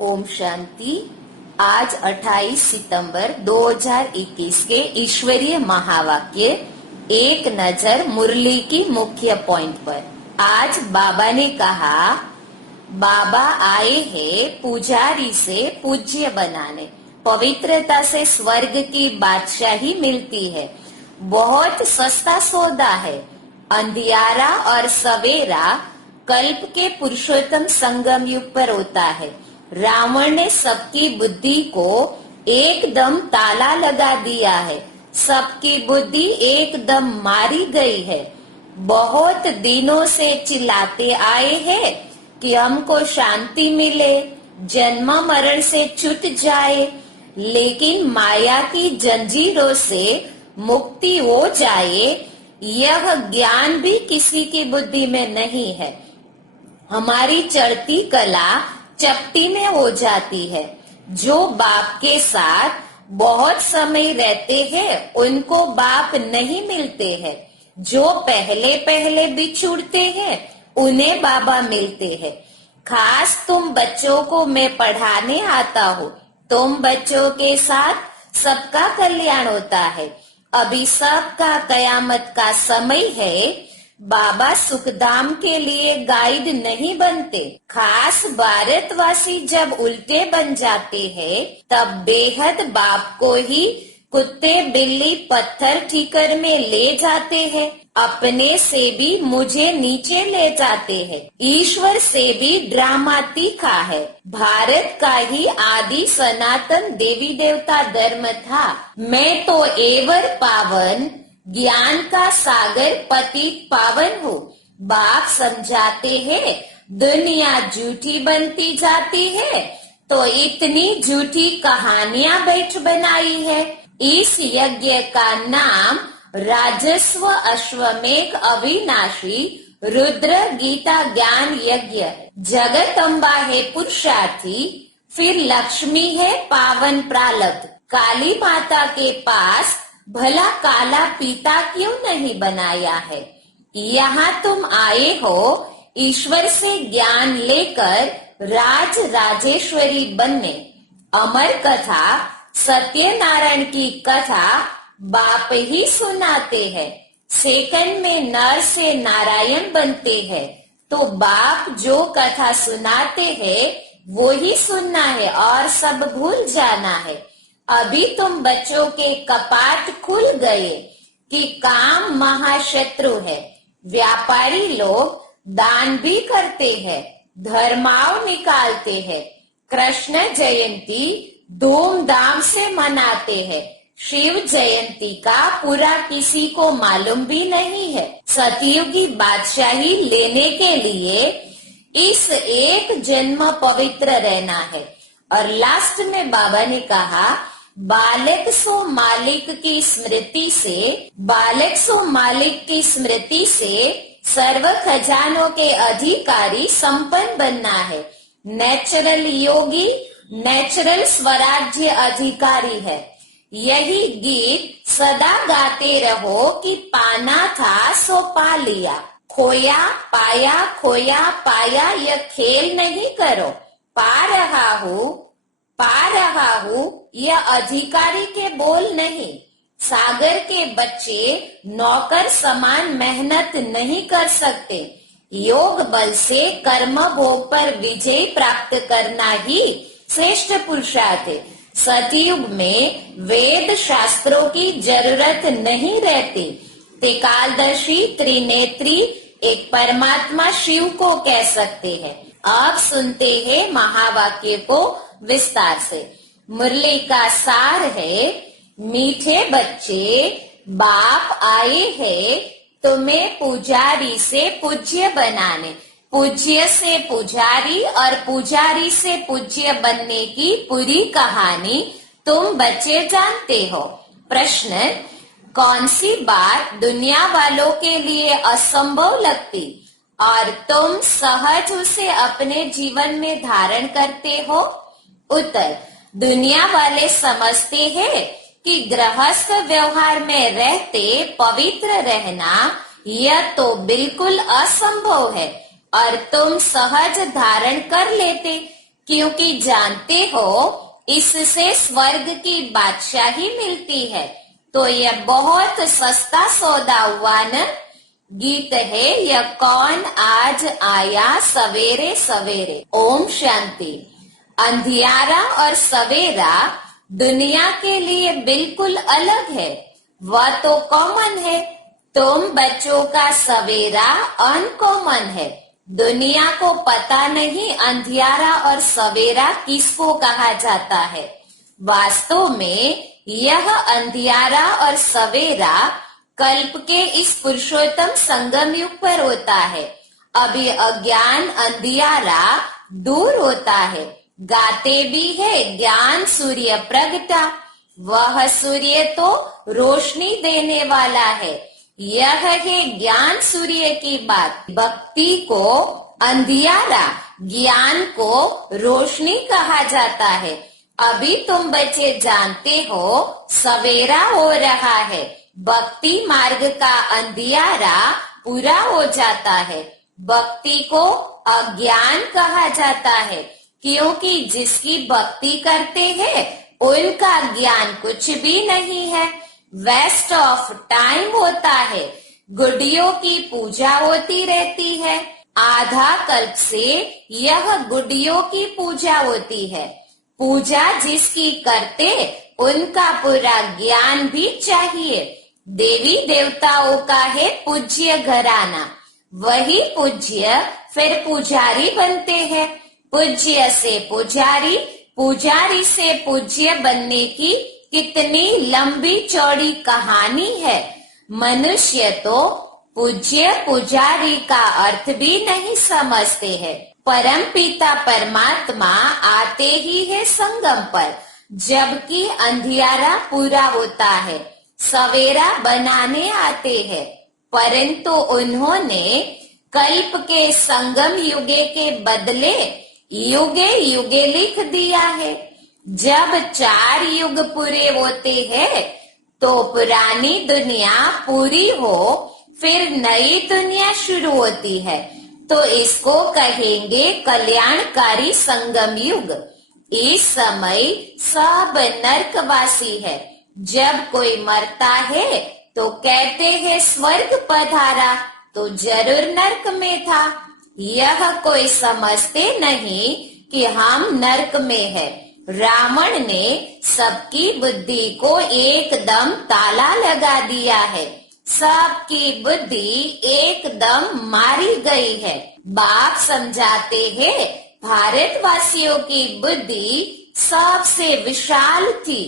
ओम शांति। आज 28 सितंबर 2021 के ईश्वरीय महावाक्य एक नजर मुरली की मुख्य पॉइंट पर। आज बाबा ने कहा, बाबा आए हैं पुजारी से पूज्य बनाने। पवित्रता से स्वर्ग की बादशाही मिलती है। बहुत सस्ता सौदा है। अंधियारा और सवेरा कल्प के पुरुषोत्तम संगम युग पर होता है। रावण ने सबकी बुद्धि को एकदम ताला लगा दिया है। सबकी बुद्धि एकदम मारी गई है। बहुत दिनों से चिल्लाते आए हैं कि हमको शांति मिले, जन्म मरण से छूट जाए, लेकिन माया की जंजीरों से मुक्ति हो जाए, यह ज्ञान भी किसी की बुद्धि में नहीं है। हमारी चढ़ती कला चपटी में हो जाती है। जो बाप के साथ बहुत समय रहते हैं उनको बाप नहीं मिलते हैं। जो पहले पहले बिछुड़ते हैं उन्हें बाबा मिलते हैं। खास तुम बच्चों को मैं पढ़ाने आता हूँ। तुम बच्चों के साथ सबका कल्याण होता है। अभी सबका कयामत का समय है। बाबा सुखधाम के लिए गाइड नहीं बनते। खास भारतवासी जब उल्टे बन जाते हैं तब बेहद बाप को ही कुत्ते बिल्ली पत्थर ठीकर में ले जाते हैं। अपने से भी मुझे नीचे ले जाते हैं। ईश्वर से भी ड्रामा तीखा है। भारत का ही आदि सनातन देवी देवता धर्म था। मैं तो एवर पावन ज्ञान का सागर पतित पावन हूँ। बाप समझाते हैं दुनिया झूठी बनती जाती है तो इतनी झूठी कहानियां बैठ बनाई है। इस यज्ञ का नाम राजस्व अश्वमेघ अविनाशी रुद्र गीता ज्ञान यज्ञ। जगत अम्बा है पुरुषार्थी, फिर लक्ष्मी है पावन प्रालब्ध। काली माता के पास भला काला पीता क्यों नहीं बनाया है। यहाँ तुम आए हो ईश्वर से ज्ञान लेकर राज राजेश्वरी बनने। अमर कथा सत्यनारायण की कथा बाप ही सुनाते हैं। सेकंड में नर से नारायण बनते हैं तो बाप जो कथा सुनाते हैं वो ही सुनना है और सब भूल जाना है। अभी तुम बच्चों के कपाट खुल गए कि काम महाशत्रु है। व्यापारी लोग दान भी करते हैं, धर्माव निकालते हैं, कृष्ण जयंती धूमधाम से मनाते हैं। शिव जयंती का पूरा किसी को मालूम भी नहीं है। सतयुगी बादशाही लेने के लिए इस एक जन्म पवित्र रहना है। और लास्ट में बाबा ने कहा, बालक सो मालिक की स्मृति से सर्व खजानों के अधिकारी संपन्न बनना है। नेचुरल योगी नेचुरल स्वराज्य अधिकारी है। यही गीत सदा गाते रहो कि पाना था सो पा लिया, खोया पाया यह खेल नहीं करो। पा रहा हूँ यह अधिकारी के बोल नहीं। सागर के बच्चे नौकर समान मेहनत नहीं कर सकते। योग बल से कर्म भोग पर विजय प्राप्त करना ही श्रेष्ठ पुरुषार्थ है। सतयुग में वेद शास्त्रों की जरूरत नहीं रहती। त्रिकालदर्शी त्रिनेत्री एक परमात्मा शिव को कह सकते हैं। अब सुनते हैं महावाक्य को विस्तार से। मुरली का सार है, मीठे बच्चे बाप आए हैं तुम्हें पुजारी से पूज्य बनाने। पूज्य से पुजारी और पुजारी से पूज्य बनने की पूरी कहानी तुम बच्चे जानते हो। प्रश्न, कौन सी बात दुनिया वालों के लिए असंभव लगती और तुम सहज उसे अपने जीवन में धारण करते हो? उत्तर, दुनिया वाले समझते हैं कि गृहस्थ व्यवहार में रहते पवित्र रहना यह तो बिल्कुल असंभव है और तुम सहज धारण कर लेते क्योंकि जानते हो इससे स्वर्ग की बादशाही मिलती है। तो यह बहुत सस्ता सौदा हुआ न। गीत है यह कौन आज आया सवेरे सवेरे। ओम शांति। अंधियारा और सवेरा दुनिया के लिए बिल्कुल अलग है। वह तो कॉमन है। तुम बच्चों का सवेरा अनकॉमन है। दुनिया को पता नहीं अंधियारा और सवेरा किसको कहा जाता है। वास्तव में यह अंधियारा और सवेरा कल्प के इस पुरुषोत्तम संगम युग पर होता है। अभी अज्ञान अंधियारा दूर होता है। गाते भी है ज्ञान सूर्य प्रगटा। वह सूर्य तो रोशनी देने वाला है। यह है ज्ञान सूर्य की बात। भक्ति को अंधियारा, ज्ञान को रोशनी कहा जाता है। अभी तुम बच्चे जानते हो सवेरा हो रहा है। भक्ति मार्ग का अंधियारा पूरा हो जाता है। भक्ति को अज्ञान कहा जाता है क्योंकि जिसकी भक्ति करते हैं उनका ज्ञान कुछ भी नहीं है। वेस्ट ऑफ टाइम होता है। गुडियों की पूजा होती रहती है। आधा कल्प से यह गुडियों की पूजा होती है। पूजा जिसकी करते उनका पूरा ज्ञान भी चाहिए। देवी देवताओं का है पूज्य घराना। वही पूज्य फिर पुजारी बनते हैं। पूज्य से पुजारी, पुजारी से पूज्य बनने की कितनी लंबी चौड़ी कहानी है। मनुष्य तो पूज्य पुजारी का अर्थ भी नहीं समझते हैं। परम पिता परमात्मा आते ही है संगम पर, जबकि अंधियारा पूरा होता है। सवेरा बनाने आते हैं, परंतु उन्होंने कल्प के संगम युगे के बदले युगे युगे लिख दिया है। जब 4 युग पूरे होते हैं तो पुरानी दुनिया पूरी हो, फिर नई दुनिया शुरू होती है। तो इसको कहेंगे कल्याणकारी संगम युग। इस समय सब नरकवासी है। जब कोई मरता है तो कहते हैं स्वर्ग पधारा, तो जरूर नरक में था। यह कोई समझते नहीं कि हम नरक में है। रावण ने सबकी बुद्धि को एकदम ताला लगा दिया है। सबकी बुद्धि एकदम मारी गई है। बाप समझाते हैं भारतवासियों की बुद्धि सबसे विशाल थी।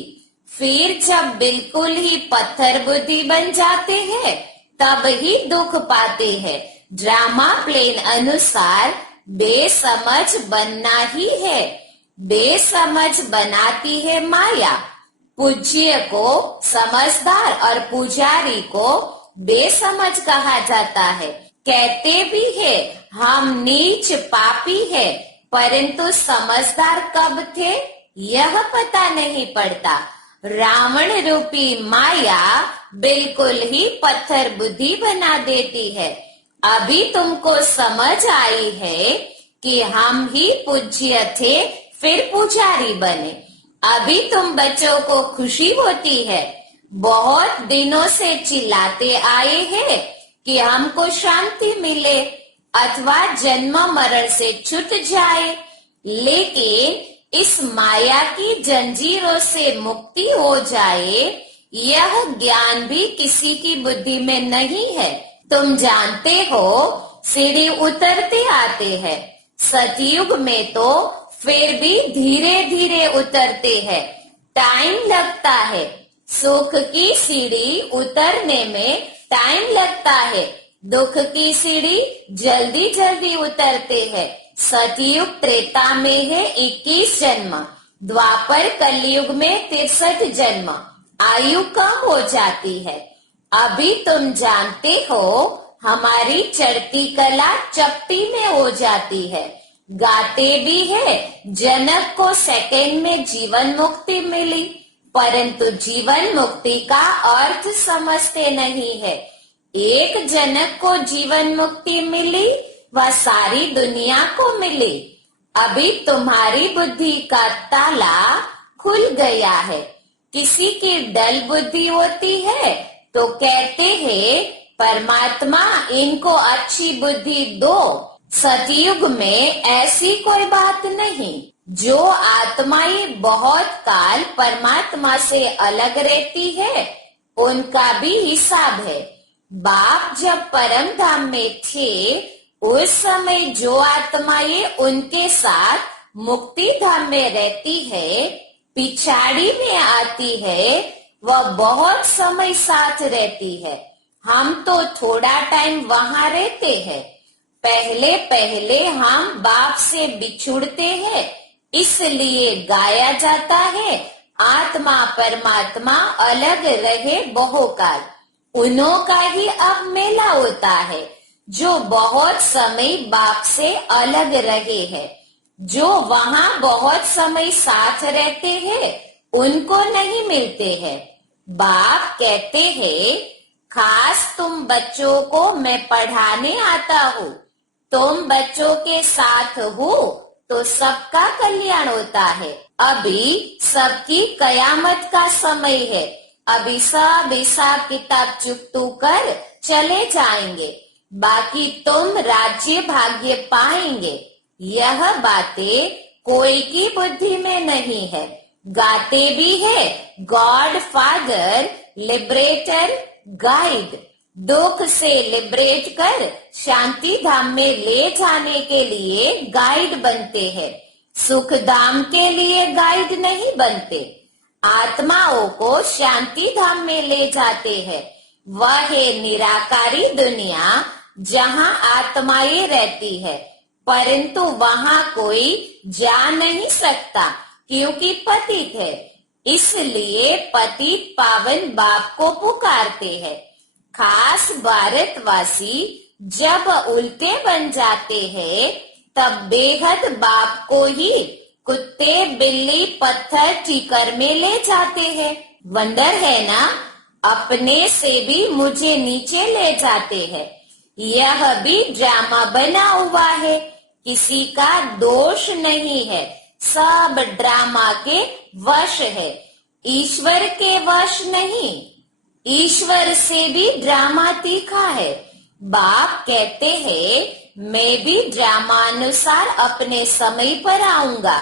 फिर जब बिल्कुल ही पत्थर बुद्धि बन जाते हैं तब ही दुख पाते हैं। ड्रामा प्लेन अनुसार बेसमझ बनना ही है। बेसमझ बनाती है माया। पूज्य को समझदार और पुजारी को बेसमझ कहा जाता है। कहते भी है हम नीच पापी है, परंतु समझदार कब थे यह पता नहीं पड़ता। रावण रूपी माया बिल्कुल ही पत्थर बुद्धि बना देती है। अभी तुमको समझ आई है कि हम ही पूज्य थे फिर पुजारी बने। अभी तुम बच्चों को खुशी होती है। बहुत दिनों से चिल्लाते आए हैं कि हमको शांति मिले अथवा जन्म मरण से छूट जाए, लेकिन इस माया की जंजीरों से मुक्ति हो जाए यह ज्ञान भी किसी की बुद्धि में नहीं है। तुम जानते हो सीढ़ी उतरते आते हैं। सतयुग में तो फिर भी धीरे धीरे उतरते हैं, टाइम लगता है। सुख की सीढ़ी उतरने में टाइम लगता है, दुख की सीढ़ी जल्दी जल्दी उतरते हैं। सतयुग त्रेता में है 21 जन्म, द्वापर कलयुग में 63 जन्म। आयु कम हो जाती है। अभी तुम जानते हो हमारी चढ़ती कला चपटी में हो जाती है। गाते भी है जनक को सेकंड में जीवन मुक्ति मिली, परंतु जीवन मुक्ति का अर्थ समझते नहीं है। एक जनक को जीवन मुक्ति मिली वह सारी दुनिया को मिली। अभी तुम्हारी बुद्धि का ताला खुल गया है। किसी की डल बुद्धि होती है तो कहते हैं परमात्मा इनको अच्छी बुद्धि दो। सतयुग में ऐसी कोई बात नहीं। जो आत्माएं बहुत काल परमात्मा से अलग रहती है उनका भी हिसाब है। बाप जब परम धाम में थे उस समय जो आत्माएं उनके साथ मुक्ति धाम में रहती है पिछाड़ी में आती है वह बहुत समय साथ रहती है। हम तो थोड़ा टाइम वहां रहते हैं। पहले पहले हम बाप से बिछुड़ते हैं, इसलिए गाया जाता है आत्मा परमात्मा अलग रहे बहुकाल। उन्हों का ही अब मेला होता है जो बहुत समय बाप से अलग रहे हैं। जो वहां बहुत समय साथ रहते हैं उनको नहीं मिलते हैं। बाप कहते हैं खास तुम बच्चों को मैं पढ़ाने आता हूँ। तुम बच्चों के साथ हो तो सबका कल्याण होता है। अभी सबकी कयामत का समय है। अभी सब हिसाब किताब चुकतू कर चले जाएंगे, बाकी तुम राज्य भाग्य पाएंगे। यह बातें कोई की बुद्धि में नहीं है। गाते भी है गॉड फादर लिबरेटर गाइड। दुख से लिबरेट कर शांति धाम में ले जाने के लिए गाइड बनते हैं, सुख धाम के लिए गाइड नहीं बनते। आत्माओं को शांति धाम में ले जाते हैं। वह है निराकारी दुनिया जहाँ आत्माएं रहती है, परंतु वहाँ कोई जा नहीं सकता क्योंकि पतित है। इसलिए पतित पावन बाप को पुकारते हैं। खास भारतवासी जब उल्टे बन जाते हैं तब बेहद बाप को ही कुत्ते बिल्ली पत्थर ठीकर में ले जाते हैं। वंडर है ना, अपने से भी मुझे नीचे ले जाते हैं। यह भी ड्रामा बना हुआ है, किसी का दोष नहीं है। सब ड्रामा के वश है, ईश्वर के वश नहीं। ईश्वर से भी ड्रामा तीखा है। बाप कहते हैं मैं भी ड्रामा अनुसार अपने समय पर आऊंगा।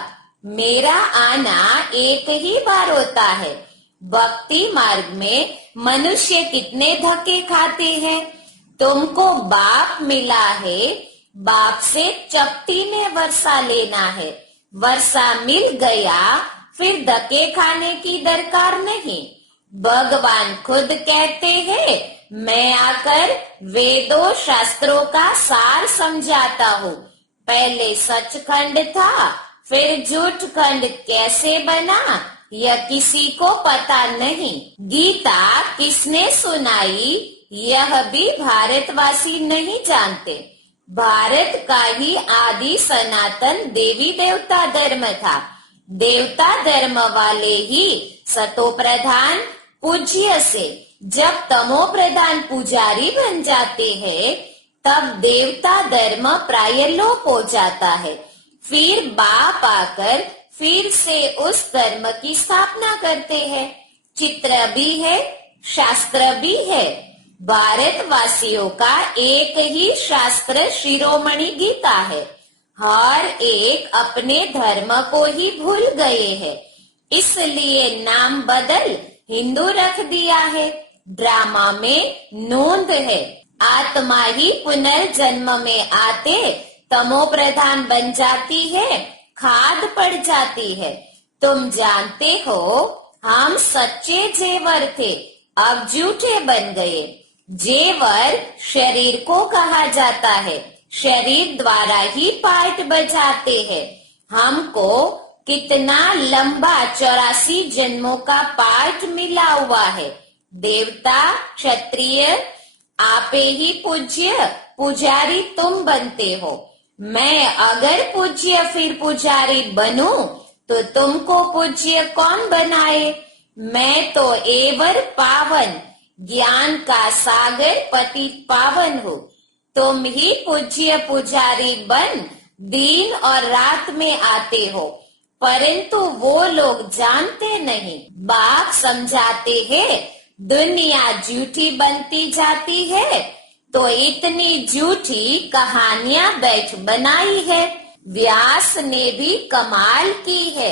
मेरा आना एक ही बार होता है। भक्ति मार्ग में मनुष्य कितने धक्के खाते हैं। तुमको बाप मिला है, बाप से चपटी में वर्षा लेना है। वर्षा मिल गया फिर धक्के खाने की दरकार नहीं। भगवान खुद कहते हैं मैं आकर वेदों शास्त्रों का सार समझाता हूँ। पहले सचखंड था फिर झूठखंड कैसे बना यह किसी को पता नहीं। गीता किसने सुनाई यह भी भारतवासी नहीं जानते। भारत का ही आदि सनातन देवी देवता धर्म था। देवता धर्म वाले ही सतो प्रधान पूज्य से जब तमो प्रधान पुजारी बन जाते हैं तब देवता धर्म प्राय लोप हो जाता है। फिर बाप आकर फिर से उस धर्म की स्थापना करते हैं। चित्र भी है, शास्त्र भी है। भारतवासियों का एक ही शास्त्र शिरोमणि गीता है। हर एक अपने धर्म को ही भूल गए हैं, इसलिए नाम बदल हिंदू रख दिया है। ड्रामा में नोंद है आत्मा ही पुनर्जन्म में आते तमो प्रधान बन जाती है, खाद पड़ जाती है। तुम जानते हो हम सच्चे जेवर थे, अब झूठे बन गए। जेवर शरीर को कहा जाता है, शरीर द्वारा ही पार्ट बजाते हैं। हमको कितना लंबा 84 जन्मों का पार्ट मिला हुआ है। देवता क्षत्रिय आपे ही पूज्य पुजारी तुम बनते हो। मैं अगर पूज्य फिर पुजारी बनूं तो तुमको पूज्य कौन बनाए। मैं तो एवर पावन ज्ञान का सागर पतित पावन हूँ। तुम ही पूज्य पुजारी बन दिन और रात में आते हो, परंतु वो लोग जानते नहीं। बाप समझाते हैं दुनिया झूठी बनती जाती है, तो इतनी झूठी कहानियां बैठ बनाई है। व्यास ने भी कमाल की है।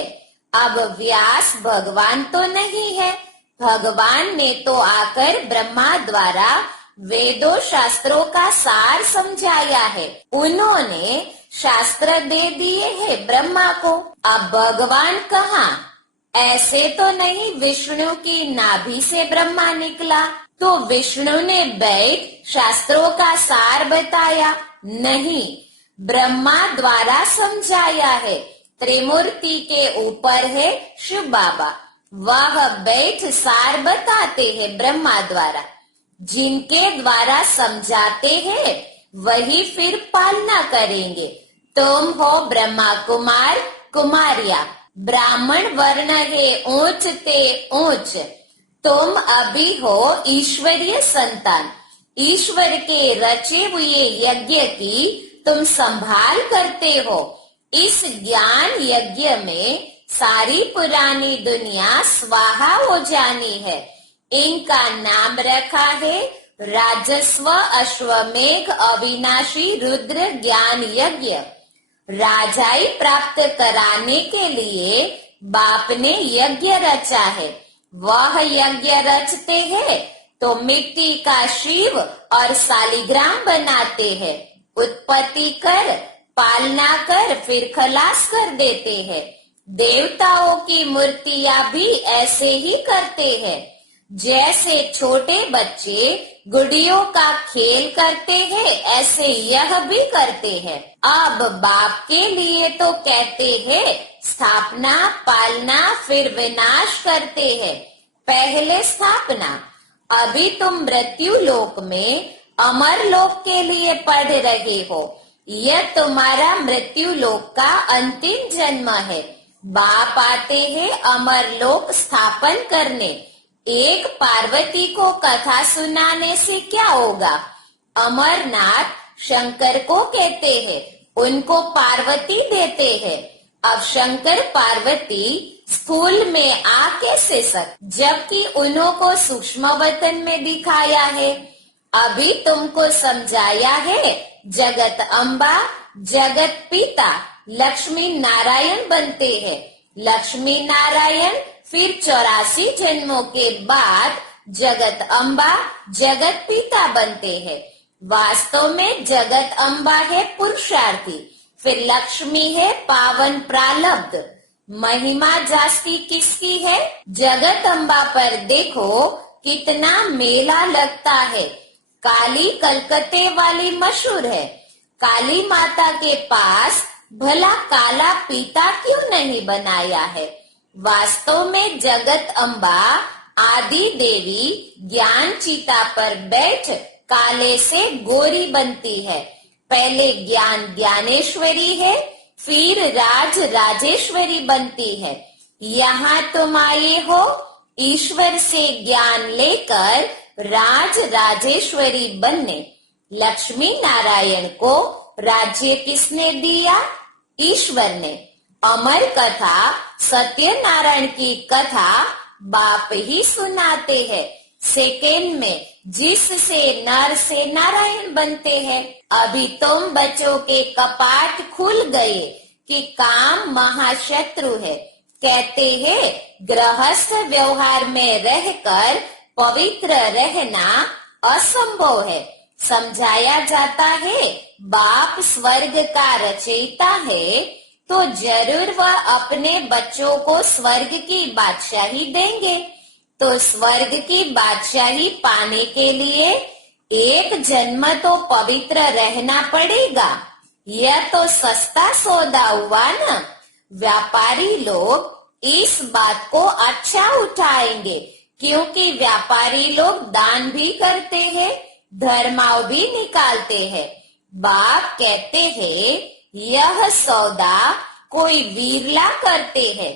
अब व्यास भगवान तो नहीं है, भगवान ने तो आकर ब्रह्मा द्वारा वेदों शास्त्रों का सार समझाया है। उन्होंने शास्त्र दे दिए हैं ब्रह्मा को। अब भगवान कहाँ? ऐसे तो नहीं विष्णु की नाभि से ब्रह्मा निकला, तो विष्णु ने बैठ शास्त्रों का सार बताया? नहीं, ब्रह्मा द्वारा समझाया है। त्रिमूर्ति के ऊपर है शिव बाबा, वह बैठ सार बताते हैं ब्रह्मा द्वारा। जिनके द्वारा समझाते हैं वही फिर पालना करेंगे। तुम हो ब्रह्मा कुमार कुमारिया, ब्राह्मण वर्ण है ऊंच ते ऊंच। तुम अभी हो ईश्वरीय संतान। ईश्वर के रचे हुए यज्ञ की तुम संभाल करते हो। इस ज्ञान यज्ञ में सारी पुरानी दुनिया स्वाहा हो जानी है। इनका नाम रखा है राजस्व अश्वमेघ अविनाशी रुद्र ज्ञान यज्ञ। राजाई प्राप्त कराने के लिए बाप ने यज्ञ रचा है। वह यज्ञ रचते हैं तो मिट्टी का शिव और शालिग्राम बनाते हैं। उत्पत्ति कर, पालना कर, फिर खलास कर देते हैं। देवताओं की मूर्तियां भी ऐसे ही करते हैं। जैसे छोटे बच्चे गुड़ियों का खेल करते हैं, ऐसे यह भी करते हैं। अब बाप के लिए तो कहते हैं स्थापना, पालना, फिर विनाश करते हैं। पहले स्थापना। अभी तुम मृत्यु लोक में अमर लोक के लिए पढ़ रहे हो। यह तुम्हारा मृत्यु लोक का अंतिम जन्म है। बाप आते हैं अमर लोक स्थापन करने। एक पार्वती को कथा सुनाने से क्या होगा? अमरनाथ शंकर को कहते हैं, उनको पार्वती देते हैं। अब शंकर पार्वती स्थूल में आ कैसे सक, जबकि उन्हों को सूक्ष्म वतन में दिखाया है। अभी तुमको समझाया है जगत अम्बा, जगत पिता लक्ष्मी नारायण बनते हैं। लक्ष्मी नारायण फिर 84 जन्मों के बाद जगत अम्बा, जगत पिता बनते हैं। वास्तव में जगत अम्बा है पुरुषार्थी, फिर लक्ष्मी है पावन प्रालब्ध। महिमा जास्ती किसकी है? जगत अम्बा पर देखो कितना मेला लगता है। काली कलकत्ते वाली मशहूर है। काली माता के पास भला काला पीता क्यों नहीं बनाया है? वास्तव में जगत अम्बा आदि देवी ज्ञान चीता पर बैठ काले से गोरी बनती है। पहले ज्ञान ज्ञानेश्वरी है, फिर राज राजेश्वरी बनती है। यहाँ तुम आए हो ईश्वर से ज्ञान लेकर राज राजेश्वरी बनने। लक्ष्मी नारायण को राज्य किसने दिया? ईश्वर ने। अमर कथा सत्यनारायण की कथा बाप ही सुनाते हैं। सेकेंड में जिससे नर से नारायण बनते हैं। अभी तुम बच्चों के कपाट खुल गए कि काम महाशत्रु है। कहते हैं गृहस्थ व्यवहार में रहकर पवित्र रहना असंभव है। समझाया जाता है बाप स्वर्ग का रचयिता है, तो जरूर वह अपने बच्चों को स्वर्ग की बादशाही देंगे। तो स्वर्ग की बादशाही पाने के लिए एक जन्म तो पवित्र रहना पड़ेगा। यह तो सस्ता सौदा हुआ ना। व्यापारी लोग इस बात को अच्छा उठाएंगे, क्योंकि व्यापारी लोग दान भी करते हैं, धर्माव भी निकालते हैं। बाप कहते हैं यह सौदा कोई वीरला करते हैं।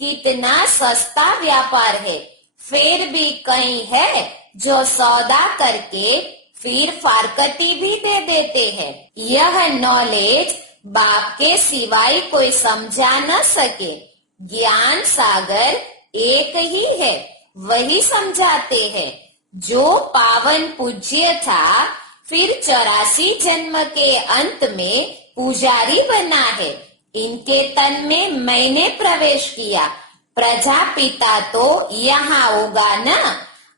कितना सस्ता व्यापार है। फिर भी कई है जो सौदा करके फिर फारकती भी दे देते हैं। यह नॉलेज बाप के सिवाय कोई समझा न सके। ज्ञान सागर एक ही है, वही समझाते हैं। जो पावन पूज्य था, फिर 84 जन्म के अंत में पुजारी बना है। इनके तन में मैंने प्रवेश किया। प्रजापिता तो यहाँ होगा ना।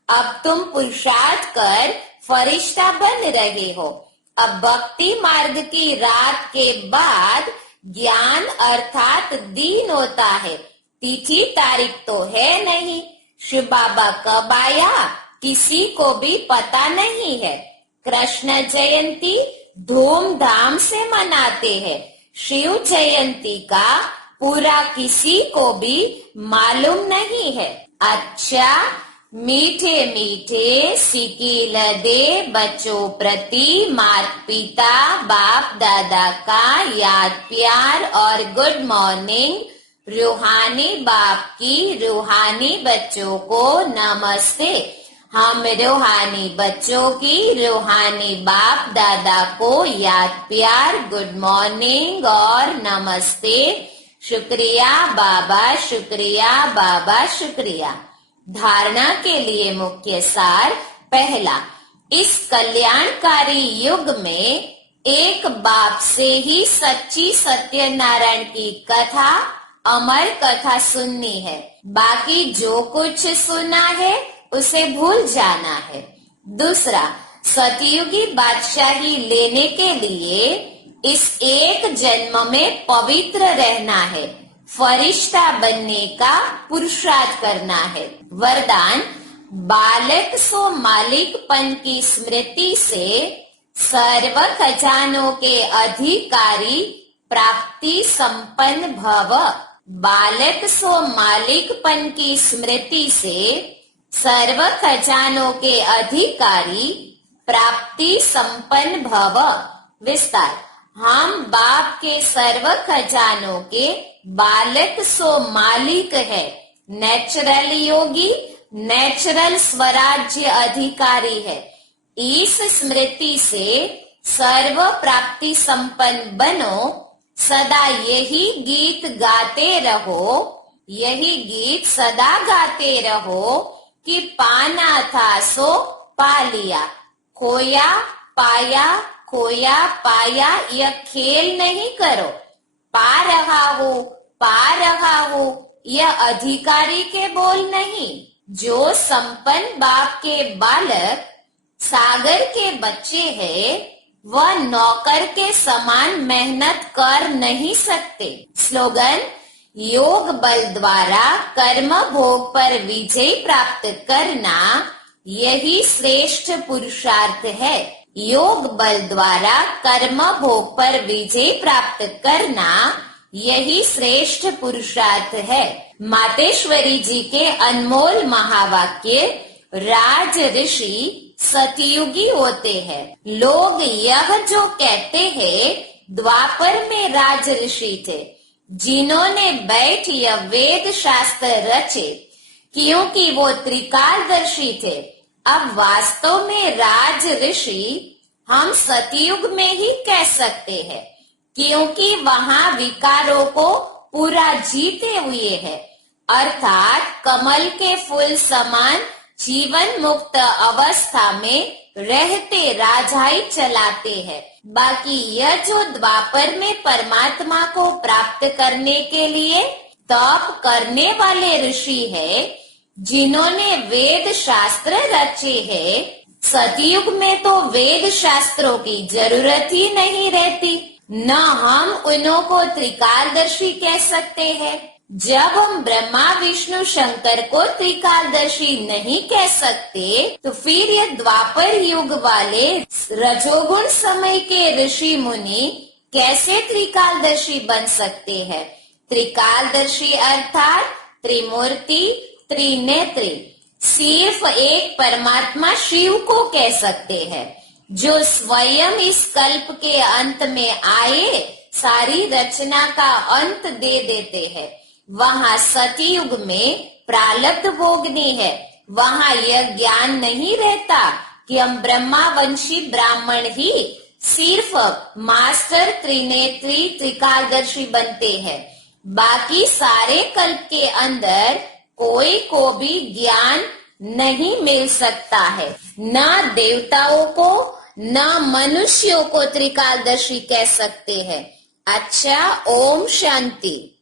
अब तुम पुरुषार्थ कर फरिश्ता बन रहे हो। अब भक्ति मार्ग की रात के बाद ज्ञान अर्थात दीन होता है। तिथि तारीख तो है नहीं। शिव बाबा कब आया किसी को भी पता नहीं है। कृष्ण जयंती धूमधाम से मनाते हैं। शिव जयंती का पूरा किसी को भी मालूम नहीं है। अच्छा, मीठे मीठे सिकील दे बच्चों प्रति माता पिता बाप दादा का याद प्यार और गुड मॉर्निंग। रूहानी बाप की रूहानी बच्चों को नमस्ते। हम रूहानी बच्चों की रूहानी बाप दादा को याद प्यार गुड मॉर्निंग और नमस्ते। शुक्रिया बाबा, शुक्रिया बाबा, शुक्रिया। धारणा के लिए मुख्य सार। पहला, इस कल्याणकारी युग में एक बाप से ही सच्ची सत्यनारायण की कथा, अमर कथा सुननी है। बाकी जो कुछ सुना है उसे भूल जाना है। दूसरा, सतयुगी बादशाही लेने के लिए इस एक जन्म में पवित्र रहना है। फरिश्ता बनने का पुरुषार्थ करना है। वरदान, बालक सो मालिकपन की स्मृति से सर्व खजानों के अधिकारी प्राप्ति संपन्न भव। बालक सो मालिकपन की स्मृति से सर्व खजानों के अधिकारी प्राप्ति संपन्न भव। विस्तार, हम बाप के सर्व खजानों के बालक सो मालिक है। नेचुरल योगी, नेचुरल स्वराज्य अधिकारी है। इस स्मृति से सर्व प्राप्ति संपन्न बनो। सदा यही गीत गाते रहो, यही गीत सदा गाते रहो कि पाना था सो पा लिया, खोया पाया, खोया पाया यह खेल नहीं करो। पा रहा हूँ यह अधिकारी के बोल नहीं। जो संपन्न बाप के बालक सागर के बच्चे हैं, वह नौकर के समान मेहनत कर नहीं सकते। स्लोगन, योग बल द्वारा कर्म भोग पर विजय प्राप्त करना यही श्रेष्ठ पुरुषार्थ है। योग बल द्वारा कर्म भोग पर विजय प्राप्त करना यही श्रेष्ठ पुरुषार्थ है। मातेश्वरी जी के अनमोल महावाक्य। राज ऋषि सतयुगी होते हैं। लोग यह जो कहते हैं, द्वापर में राज ऋषि थे जिन्होंने बैठ यह वेद शास्त्र रचे, क्योंकि वो त्रिकालदर्शी थे। अब वास्तव में राज ऋषि हम सतयुग में ही कह सकते हैं, क्योंकि वहां विकारों को पूरा जीते हुए है। अर्थात कमल के फूल समान जीवन मुक्त अवस्था में रहते राजाई चलाते हैं। बाकी यह जो द्वापर में परमात्मा को प्राप्त करने के लिए तप करने वाले ऋषि है, जिन्होंने वेद शास्त्र रचे हैं, सतयुग में तो वेद शास्त्रों की जरूरत ही नहीं रहती। न हम उन्हों को त्रिकालदर्शी कह सकते हैं। जब हम ब्रह्मा विष्णु शंकर को त्रिकालदर्शी नहीं कह सकते, तो फिर ये द्वापर युग वाले रजोगुण समय के ऋषि मुनि कैसे त्रिकालदर्शी बन सकते हैं? त्रिकालदर्शी अर्थात त्रिमूर्ति, त्रिनेत्री। सिर्फ एक परमात्मा शिव को कह सकते हैं, जो स्वयं इस कल्प के अंत में आए सारी रचना का अंत दे देते हैं। वहां सतयुग में प्रारब्ध भोगनी है। वहां यह ज्ञान नहीं रहता कि हम ब्रह्मावंशी ब्राह्मण ही सिर्फ मास्टर त्रिनेत्री त्रिकालदर्शी बनते हैं, बाकी सारे कल्प के अंदर कोई को भी ज्ञान नहीं मिल सकता है। न देवताओं को न मनुष्यों को त्रिकालदर्शी कह सकते हैं। अच्छा, ओम शांति।